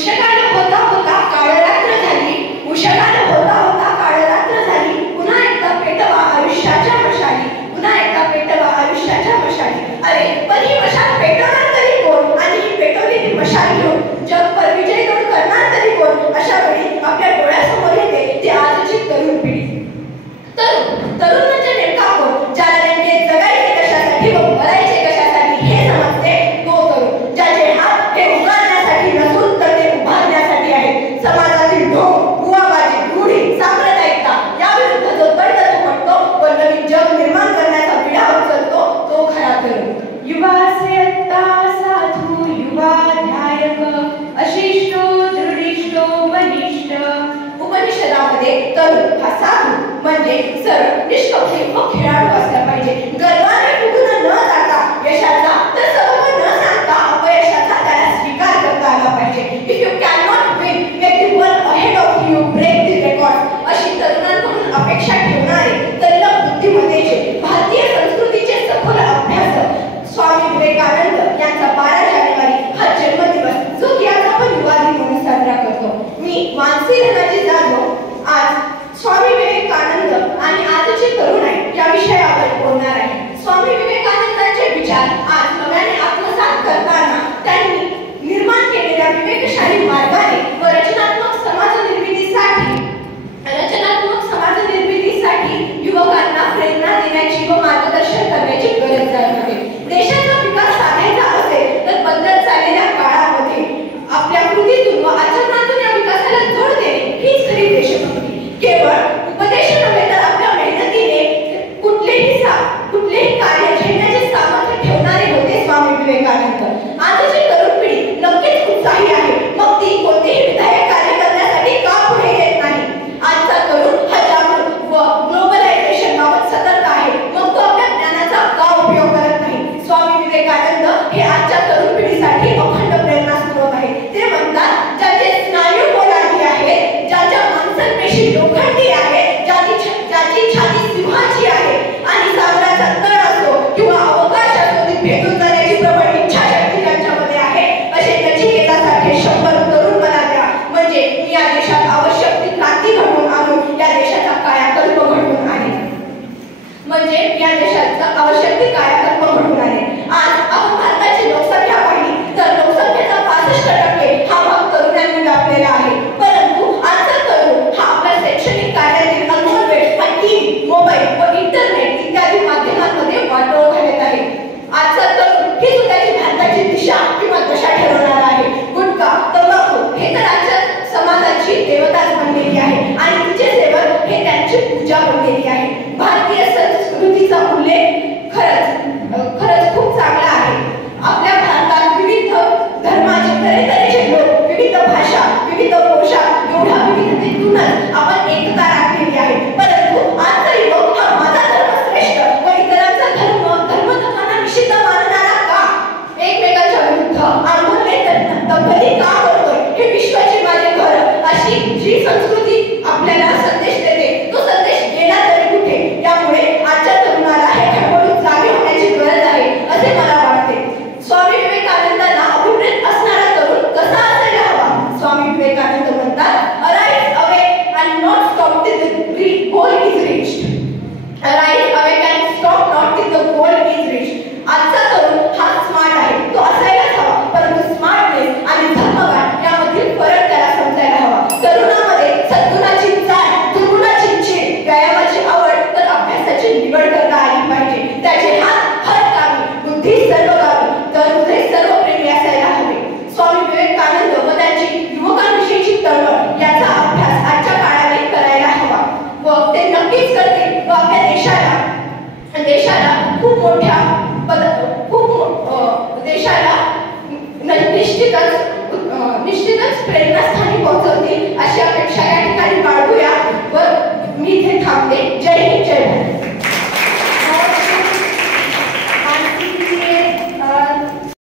उशकानं होता होता काळरात्र झाली, उशकानं होता होता काळरात्र झाली, पुन्हा एकदा पेटवा आयुष्याच्या मशाली, पुन्हा एकदा पेटवा आयुष्याच्या मशाली. अरे पण ही मशाल पेटवणार तरी कोण, आणि ही पेटवलेली मशाल घेऊन जग पर विजय करणार तरी कोण. अशा वेळी आपल्या डोळ्यासमोर येते ती आजची तरुण पिढी. तरुण म्हणजे नेमका कोण, ज्याला नेमके जगायचे कशासाठी व मरायचे कशासाठी हे समजते तो तरुण, ज्याचे हात हे उगारण्यासाठी नसून तर ते उभारण्यासाठी आहेत. समाजातील ढोंग, बुवाबाजी, रूढी, सांप्रदायिकता याविरुद्ध जो दंड थोपटतो व नवीन जग निर्माण करण्याचा विडा उचलतो तो खरा तरुण. युवा सेयत्ता साधू युवाध्यायक अशिष्टो दृढिष्टो बलिष्ठ. उपनिषदामध्ये तरुण हा साधू म्हणजे सरळ निष्कपटी व खेळाडू असला पाहिजे. गर्वाने फुगून न जाता यशाचा तर सबब न सांगता अपयशाचा त्याला स्वीकार करता आला पाहिजे. If you can not win make the world ahead of you break the record अशी तरुणांकडून अपेक्षा ठेवणारे तल्लख बुद्धिमत्तेचे भारतीय संस्कृतीचे सखोल अभ्यासक स्वामी विवेकानंद यांचा 12 जानेवारी हा जन्मदिवस जो की आज आपण युवा दिन म्हणून साजरा करतो. मी मानसी धनाजी जाधव आज स्वामी विवेकानंद आणि आजचे तरुण आहे या विषयावर बोलणार आहे. स्वामी विवेकानंदांचे विचार आज नव्याने आत्मसात करताना त्यांनी निर्माण केलेल्या विवेकशाली मार्गाने व रचनात्मक समाज निर्मितीसाठी युवकांना प्रेरणा देण्याची व मार्गदर्शन करण्याची गरज जाणवते. देशाचा विकास साधायचा असेल तर बदलत चाललेल्या काळामध्ये आपल्या कृतीतून व आचरणातून या विकासाला जोड देणे हीच खरी देशभक्ती. केवळ उपदेश नव्हे तर आपल्या मेहनतीने कुठलेही कार्य झेलण्याचे सामर्थ्य ठेवणारे होते स्वामी विवेकानंद. आजची तरुण पिढी नक्कीच उत्साही आहे, मग ती कोणतेही विधायक कार्य करण्यासाठी का पुढे येत नाही. आजचा तरुण हा जागरूक व ग्लोबलायझेशन बाबत सतर्क आहे, मग तो आपल्या ज्ञानाचा का उपयोग करत नाही. स्वामी विवेकानंद हे आजच्या तरुण पिढीसाठी अखंड प्रेरणा स्रोत आहे. ते म्हणतात ज्याचे स्नायू पोलादी आहेत, ज्याच्या मांसपेशी लोखंडी आहेत, ज्याची छाती सिंहाची आहे आणि सागराचा तळ असो किंवा अवकाश असो ती भेटून जाण्याची प्रबळ इच्छाशक्ती त्यांच्यामध्ये आहे, असे नचिकेतासारखे 100 तरुण मला द्या, म्हणजे मी या देशात आवश्यक ती क्रांती घडवून आणून या देशाचा कायाकल्प घडवून आणेन. म्हणजे या देशाचा आवश्यक ती कायाकल्प घडवून आणेन. आज आपण भारताची लोकसंख्या पाहिली तर लोकसंख्येचा 65% हा भाग तरुणांनी व्यापलेला आहे. परंतु आजचा तरुण हा आपल्या शैक्षणिक कार्यातील अनुभव वेळ हा टीव्ही, मोबाईल व इंटरनेट इत्यादी माध्यमांमध्ये वाटोळ घालत आहे. आजचा तरुण ही त्याची भारताची दिशा किंवा दशा ठरवणार आहे. गुटखा, तंबाखू हे तर आजच्या समाजाची देवताच बनलेली आहे आणि तिचे सेवन हे त्यांची पूजा बनलेली आहे. भारतीय संस्कृतीचा उल्लेख खरंच खूप चांगला आहे. आपल्या भारतात विविध धर्माचे तऱ्हेतऱ्हेचे लोक, विविध भाषा, विविध पोशाख एवढ्या विविधतेतूनच आपण एकता राखलेली आहे. परंतु आजचा युवक हा माझा धर्म श्रेष्ठ व इतरांचा धर्मतत्वांना निषिद्ध मानणारा का, एकमेकांच्या विरुद्ध आंदोलने तब्बली का करतोय, हे विश्वाचे माझे घर अशी जी संस्कृती आपल्याला संदेश देते तो संदेश गेला तरी कुठे. यामुळे आजच्या तरुणाला हे खळबळून जागे होण्याची गरज आहे असे मला वाटते. स्वामी विवेकानंदांना अभिप्रेत असणारा तरुण कसा असायला हवा. स्वामी विवेकानंद म्हणतात arise awake and not stop till the goal is reached. Arise awake and stop not till the goal is reached. आजचा तरुण हा स्मार्ट आहे, तो असायलाच हवा, परंतु स्मार्टनेस आणि धर्मगान यामधील फरक त्याला समजायला हवा. तरुणामध्ये सद्गुणाची जाण, दुर्गुणाची चीड, व्यायामाची आवड तर अभ्यासाची निवड करता आली पाहिजे. त्याचे हात हर कामी, बुद्धी सर्वगामी, तर हृदय सर्वप्रेमी असायला हवे. स्वामी विवेकानंद व त्यांची युवकांविषयीची तळमळ याचा अभ्यास आजच्या काळाने करायला हवा व ते नक्कीच करतील व आपल्या देशाला देशाला निश्चितच प्रेरणास्थान